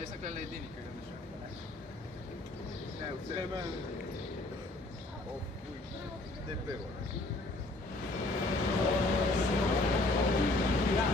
jaz sem tukaj edini, ki ga ne šel. Ne, vse meni. Debelo. Ja,